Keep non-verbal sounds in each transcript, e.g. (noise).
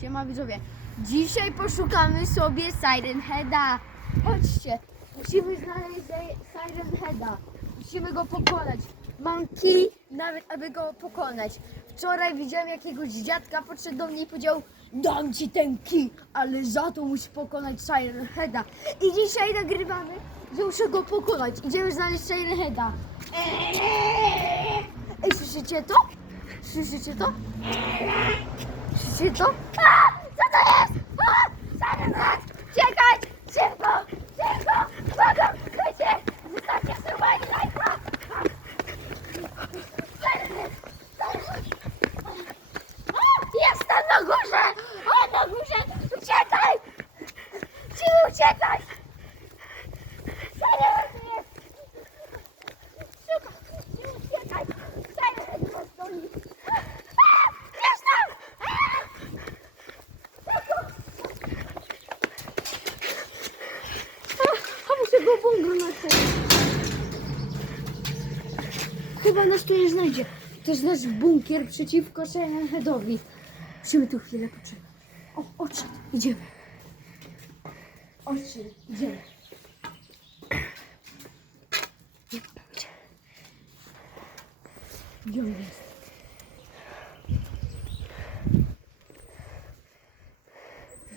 Siema widzowie. Dzisiaj poszukamy sobie Siren Heada. Chodźcie. Musimy znaleźć Siren Heada. Musimy go pokonać. Mam kij nawet, aby go pokonać. Wczoraj widziałem jakiegoś dziadka, podszedł do mnie i powiedział Dam ci ten kij, ale za to musisz pokonać Siren Heada. I dzisiaj nagrywamy, że muszę go pokonać. Idziemy znaleźć Siren Heada. Słyszycie to? Słyszycie to? Słyszycie to? A! Co to jest? A! Zaraz! Czekać! Szybko! Szybko! Błagam! Chodźcie! Zostawcie suba i lajka! Jestem na górze! O, na górze! Uciekaj! Ci uciekaj! Zaraz jest! Szybko! Ci uciekaj! Zaraz jest do nich! A! Jestem! A! A muszę go bungu na Chyba nas tu nie znajdzie. To jest nasz bunkier przeciwko Headowi. Musimy tu chwilę poczekać. O, odszedł. Idziemy. Odszedł. Idziemy. Gdzie on jest?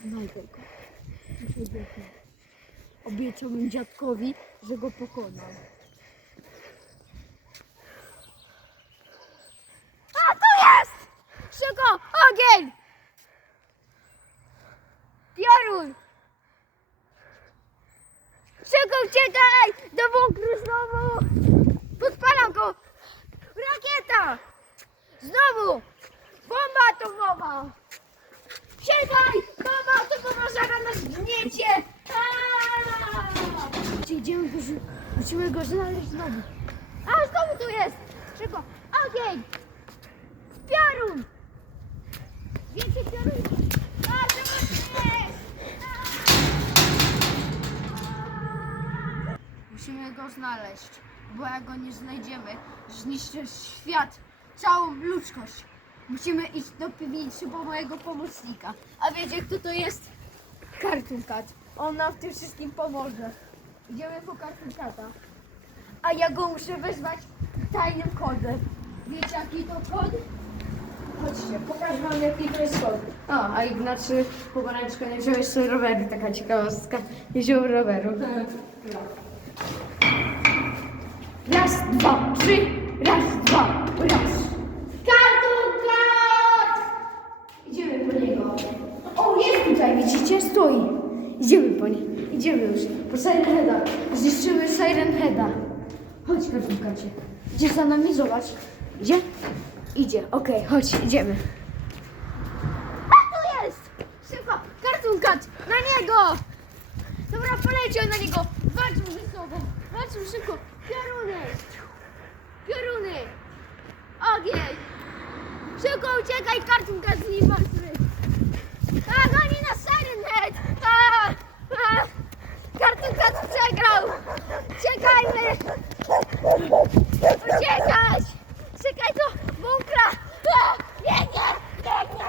Znajdę go. Muszę biegnąć. Obiecałbym dziadkowi, że go pokonam. A tu jest! Szybko! Ogień! Piorun! Szybko uciekaj! Do bunkru znowu! Podpalam go! Rakieta! Znowu! Bomba atomowa! Siadaj! Bomba atomowa zaraz nas gniecie! Idziemy go, musimy go znaleźć znowu. A, znowu tu jest! Szybko! Ogień! Piorun! Więcej piorun! Musimy go znaleźć, bo jak go nie znajdziemy, zniszczy świat, całą ludzkość. Musimy iść do piwnicy po mojego pomocnika. A wiecie kto to jest? Cartoon Cat. On nam w tym wszystkim pomoże. Idziemy po Cartoon Cata. A ja go muszę wezwać tajnym kodem. Wiecie jaki to kod? Chodźcie, pokażę wam jaki to jest kod. O, a Ignacy Pomarańczka nie wziąłeś sobie roweru, taka ciekawostka. Nie wziął roweru. Raz, dwa, trzy, raz, dwa, raz. Cartoon Cat! Idziemy po niego. O, jest tutaj, widzicie? Stoi. Idziemy po nie. Idziemy już. Po Siren Heada. Zniszczymy Siren Heada. Chodź, Cartoon Cacie. Idziesz za nami? Zobacz. Idzie? Idzie. Okej, chodź, idziemy. A tu jest! Szybko! Cartoon Cat! Na niego! Dobra, poleciał na niego. Walczmy ze sobą. Walczmy szybko. Pioruny! Pioruny! Ogień! Szybko uciekaj, Cartoon Cat z nim walczy. A, goni na Siren Head! A, a, przegrał! Uciekajmy! Uciekać! Czekaj do bunkra! A, Biegnie! Biegnie!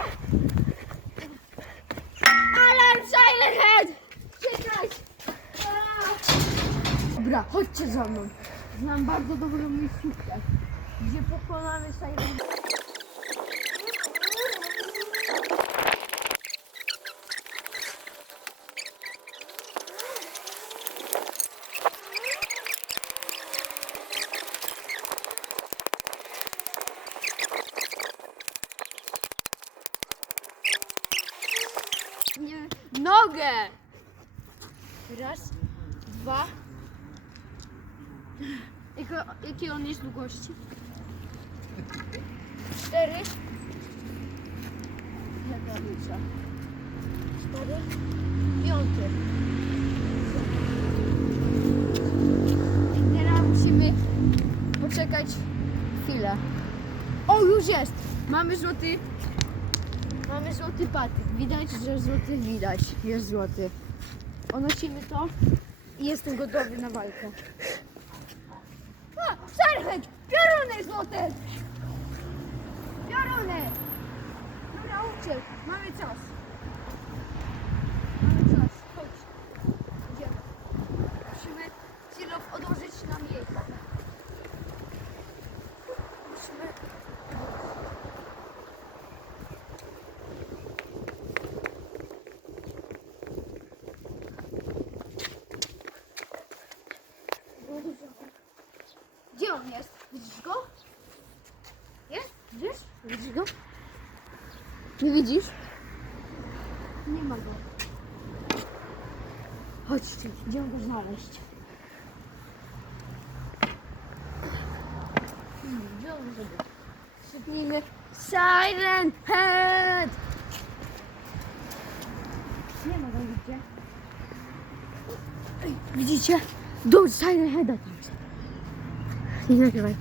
Alarm Silent Head! Czekaj! A. Dobra, chodźcie za mną. Znam bardzo dobrą miejscówkę, gdzie pokonamy Nie, nogę! Raz, dwa. Jakiej on jest długości? Cztery. Jaka duża? Cztery. Piąty. Teraz musimy poczekać chwilę. O, już jest! Mamy złoty Mamy złoty patyk. Widać, że złoty widać. Jest złoty. Unosimy to i jestem gotowy na walkę. A, Serwek! Pioruny złote! Pioruny! Dobra, uciek. Mamy czas. Nie widzisz? Nie ma go. Chodźcie, idziemy go znaleźć. Hmm, Gdzie on może być? Siren Head! Nie ma go nigdzie. Ej, Widzicie? Dom Siren Heada tam jest. Nie nagrywaj.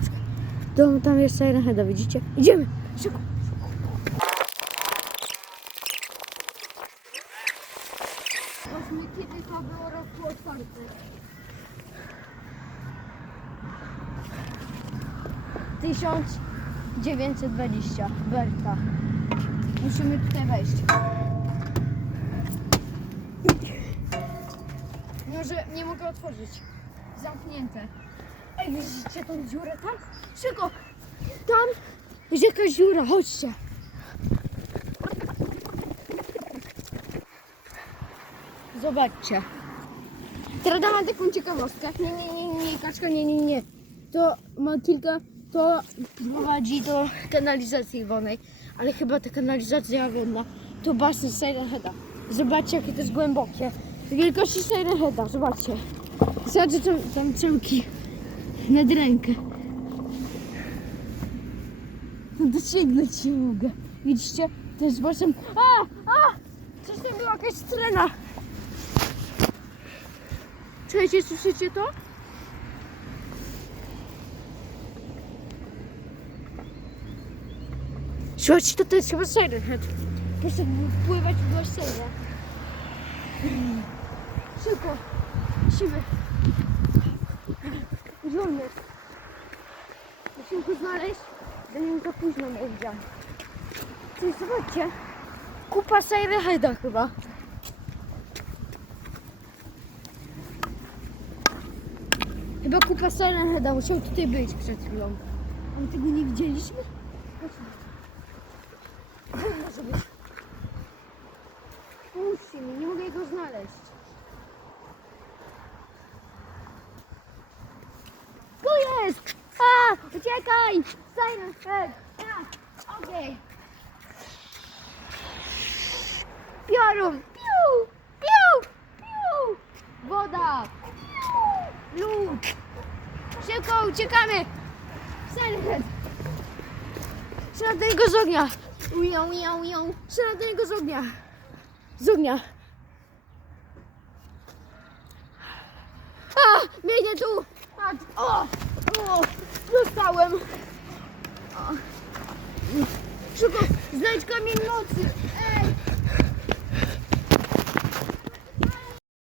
Dom tam jest Siren Heada, widzicie? Idziemy! Szybko! Zobaczmy, kiedy to było roku otwarte. Tysiąc dziewięćset dwadzieścia. Berta. Musimy tutaj wejść. Może nie mogę otworzyć. Zamknięte. Ej, widzicie tą dziurę tam? Szybko! Tam jest jakaś dziura, chodźcie. Zobaczcie. Teraz dam taką ciekawostkę. Nie, nie, nie, nie, kaczka, nie, nie, nie. To ma kilka, to prowadzi do kanalizacji wodnej, ale chyba ta kanalizacja wodna to basen Siren. Zobaczcie, jakie to jest głębokie. Wielkości Siren zobaczcie. Zobaczcie tam, tam ciąki nad rękę. (laughs) Dosięgnąć nie mogę. Widzicie? Jest basen... A! A! Tam była jakaś strena. Czujecie, słyszycie to? Słuchajcie, to, to jest chyba Siren Head. Proszę wpływać w basenie. Szybko. On jest? Musimy go znaleźć, za późno będzie. Coś, zobaczcie. Kupa Siren Heada chyba. Chyba kupa Siren Heada musiał tutaj być przed chwilą. A my tego nie widzieliśmy? Chodźmy. Może być? Mi, nie mogę go znaleźć. Tu jest! Uciekaj! Siren Head! Okej. Piorun! Piu! Piu! Piu! Woda! Piu! Lód! Szybko, uciekamy! Siren Head! Niego z ognia! Ują, ują, ują! Niego z ognia! Z ognia! A! Biegnie tu! O! O! Dostałem! Szybko! Znajdź kamień mocy! Ej!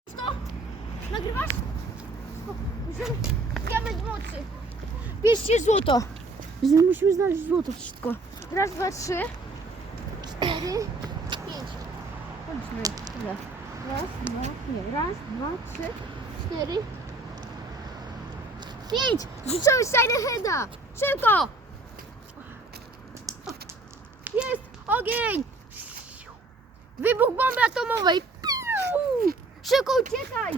Co? Nagrywasz? Diament mocy! Bierzcie złoto! Musimy znaleźć złoto wszystko. Raz, dwa, trzy, cztery, pięć. Chodźmy. Raz, dwa, nie. Raz, dwa, trzy, cztery, pięć. Rzucamy Siren Heada. Szybko. Jest ogień. Wybuch bomby atomowej. Szybko uciekaj.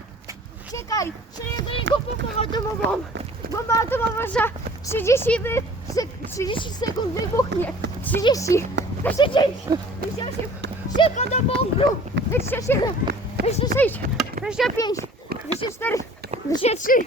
Uciekaj. Strzelaj do niego bombą atomową. Bomba atomowa za 30, wy, sek- 30 sekund wybuchnie. 30, 29, 28, szybko do bunkru. 27, 26, 25, 24, 23, 22, 21. Szybko, 3,